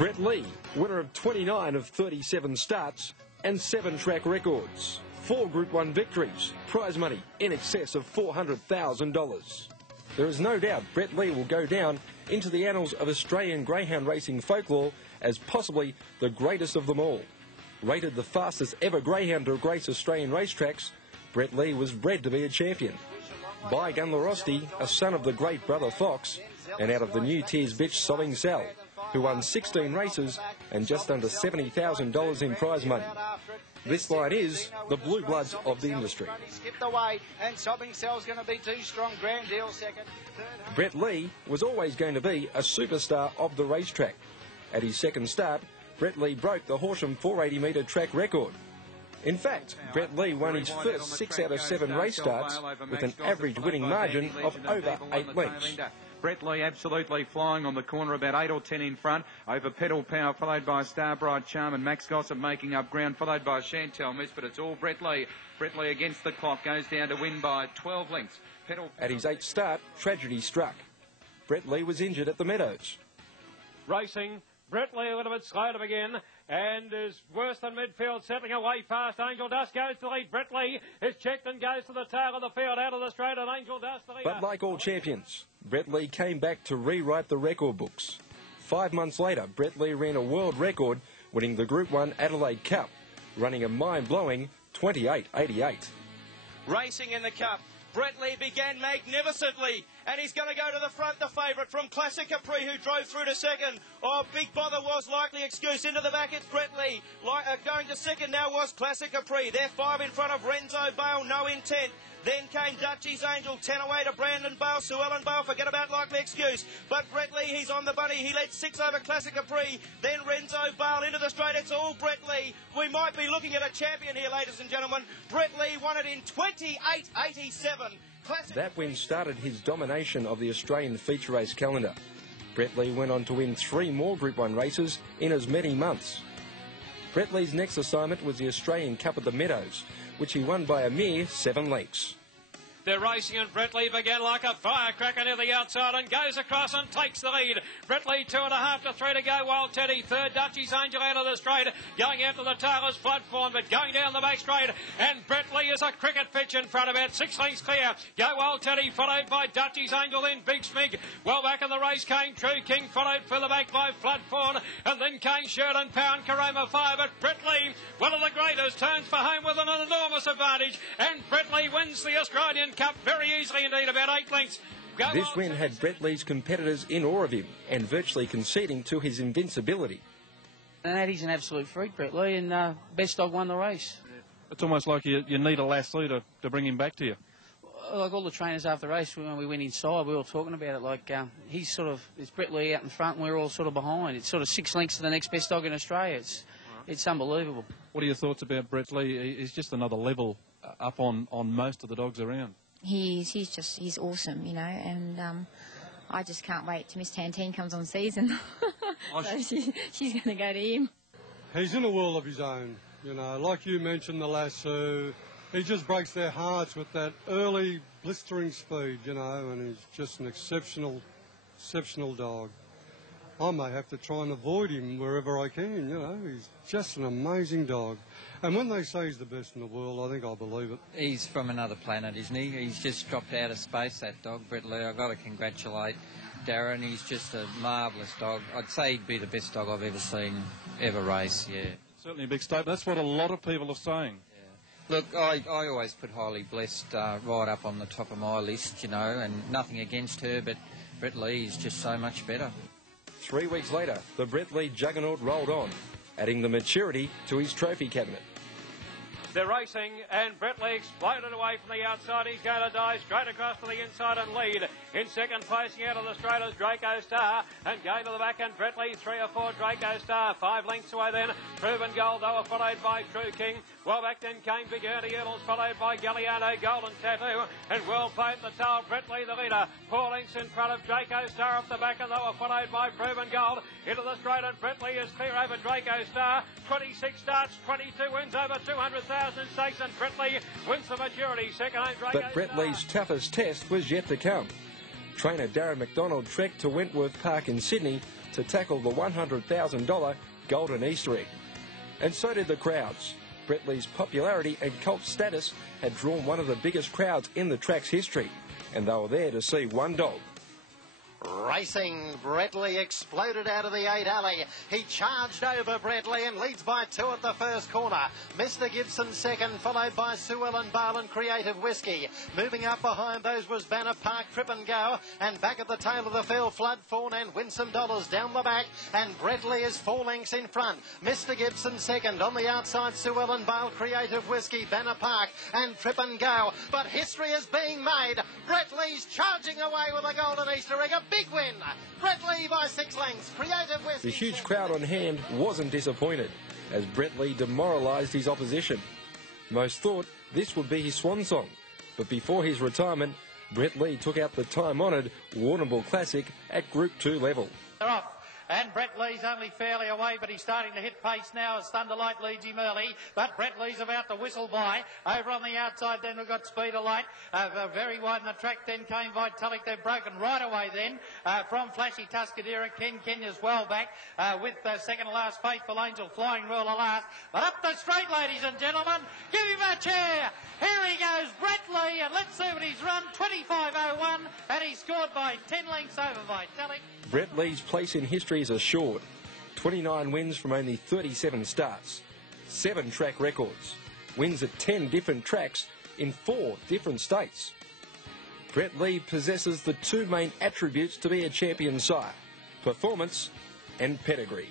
Brett Lee, winner of 29 of 37 starts and 7 track records. 4 Group 1 victories, prize money in excess of $400,000. There is no doubt Brett Lee will go down into the annals of Australian greyhound racing folklore as possibly the greatest of them all. Rated the fastest ever greyhound to grace Australian racetracks, Brett Lee was bred to be a champion. By Gunler Osti, a son of the great brother Fox, and out of the new Tears bitch Sobbing Sal, who won 16 races and just under $70,000 in prize money. This line is the blue bloods of the industry. Brett Lee was always going to be a superstar of the racetrack. At his second start, Brett Lee broke the Horsham 480-metre track record. In fact, Brett Lee won his first 6 out of 7 race starts with an average winning margin of over 8 lengths. Brett Lee absolutely flying on the corner, about 8 or 10 in front, over Pedal Power, followed by Starbright Charm and Max Gossip making up ground, followed by Chantel Miss, but it's all Brett Lee. Brett Lee against the clock, goes down to win by 12 lengths. At his 8th start, tragedy struck. Brett Lee was injured at the Meadows. Racing, Brett Lee a little bit slow to begin, and is worse than midfield, settling away fast. Angel Dust goes to the lead. Brett Lee is checked and goes to the tail of the field, out of the straight, and Angel Dust the leader. But like all champions, Brett Lee came back to rewrite the record books. 5 months later, Brett Lee ran a world record, winning the Group 1 Adelaide Cup, running a mind-blowing 28.88. Racing in the Cup. Brett Lee began magnificently, and he's going to go to the front, the favourite from Classic Capri, who drove through to second. Oh, Big Bother was likely excuse. Into the back, it's Brett Lee. Going to second now was Classic Capri. They're 5 in front of Renzo Bale, No Intent. Then came Dutchie's Angel, 10 away to Brandon Bale, Sue Ellen Bale, forget about likely excuse. But Brett Lee, he's on the bunny. He led 6 over Classic Capri. Then Renzo Bale into the straight. It's all Brett Lee. We might be looking at a champion here, ladies and gentlemen. Brett Lee won it in 28.87. That win started his domination of the Australian feature race calendar. Brett Lee went on to win 3 more Group 1 races in as many months. Brett Lee's next assignment was the Australian Cup at the Meadows, which he won by a mere 7 lengths. They're racing, and Brett Lee began like a firecracker near the outside and goes across and takes the lead. Brett Lee 2.5 to 3 to go. Wild Teddy third. Dutchie's Angel out of the straight. Going out to the tail is Flood Fawn, but going down the back straight. And Brett Lee is a cricket pitch in front, about 6 lengths clear. Go Wild Teddy, followed by Dutchie's Angel, then Big Smig. Well back in the race came True King, followed further back by Flood Fawn. And then came Sheridan Power and Karoma Fire. But Brett Lee, one of the greatest, turns for home with an enormous advantage. And Brett Lee wins the Australian Cup very easily indeed, about 8 lengths. This win had Brett Lee's competitors in awe of him and virtually conceding to his invincibility. And that he's an absolute freak, Brett Lee, and best dog won the race. It's almost like you need a lasso to bring him back to you. Like all the trainers after the race, when we went inside, we were all talking about it. Like he's sort of, it's Brett Lee out in front, and we're all sort of behind. It's sort of 6 lengths to the next best dog in Australia. It's unbelievable. What are your thoughts about Brett Lee? He's just another level up on most of the dogs around. He's awesome, you know, and I just can't wait till Miss Tantine comes on season. So she's going to go to him. He's in a world of his own, you know. Like you mentioned, the lasso, he just breaks their hearts with that early blistering speed, you know, and he's just an exceptional dog. I may have to try and avoid him wherever I can, you know. He's just an amazing dog. And when they say he's the best in the world, I think I believe it. He's from another planet, isn't he? He's just dropped out of space, that dog, Brett Lee. I've got to congratulate Darren. He's just a marvellous dog. I'd say he'd be the best dog I've ever seen, ever race, yeah. Certainly a big statement. That's what a lot of people are saying. Yeah. Look, I always put Highly Blessed right up on the top of my list, you know, and nothing against her, but Brett Lee is just so much better. 3 weeks later, the Brett Lee juggernaut rolled on, adding the maturity to his trophy cabinet. They're racing, and Brett Lee exploded away from the outside. He's going to dive straight across to the inside and lead. In second, placing out of the straight is Draco Star, and going to the back end, Brett Lee 3 or 4, Draco Star 5 lengths away then. Proven Gold, they were followed by True King. Well back then came Big Ernie Earls, followed by Galliano, Golden Tattoo, and Well Played the tail. Brett Lee the leader, 4 lengths in front of Draco Star up the back, and they were followed by Proven Gold. Into the straight, and Brett Lee is clear over Draco Star. 26 starts, 22 wins, over 200,000 stakes, and Brett Lee wins the majority. Second home, Draco But Brett Star. Lee's toughest test was yet to come. trainer D.McDonald trekked to Wentworth Park in Sydney to tackle the $100,000 Golden Easter egg. And so did the crowds. Brett Lee's popularity and cult status had drawn one of the biggest crowds in the track's history, and they were there to see one dog. Racing, Brett Lee exploded out of the 8 alley. He charged over Brett Lee and leads by 2 at the first corner. Mr. Gibson second, followed by Sue Ellen Bale and Creative Whiskey. Moving up behind those was Banner Park, Trip and Go. And back at the tail of the field, Flood Fawn and Winsome Dollars down the back. And Brett Lee is 4 lengths in front. Mr. Gibson second. On the outside, Sue Ellen Bale, Creative Whiskey, Banner Park and Trip and Go. But history is being made. Brett Lee's charging away with a Golden Easter egg. Big win. Brett Lee by 6 lengths. Creative Whiskey. The huge crowd on hand wasn't disappointed as Brett Lee demoralised his opposition. Most thought this would be his swan song, but before his retirement, Brett Lee took out the time-honoured Warrnambool Classic at Group 2 level. They're off. And Brett Lee's only fairly away, but he's starting to hit pace now as Thunderlight leads him early. But Brett Lee's about to whistle by. Over on the outside then we've got Speed of Light. Very wide in the track then came Vitalik. They've broken right away then from Flashy Tuscadera. Ken Kenya's well back with second to last Faithful Angel Flying Ruler last. But up the straight, ladies and gentlemen. Give him a chair. Here he goes, Brett Lee, and let's see what he's run. 25.01, and he's scored by 10 lengths over Vitalik. Brett Lee's place in history is assured. 29 wins from only 37 starts, 7 track records, wins at 10 different tracks in 4 different states. Brett Lee possesses the 2 main attributes to be a champion sire: performance and pedigree.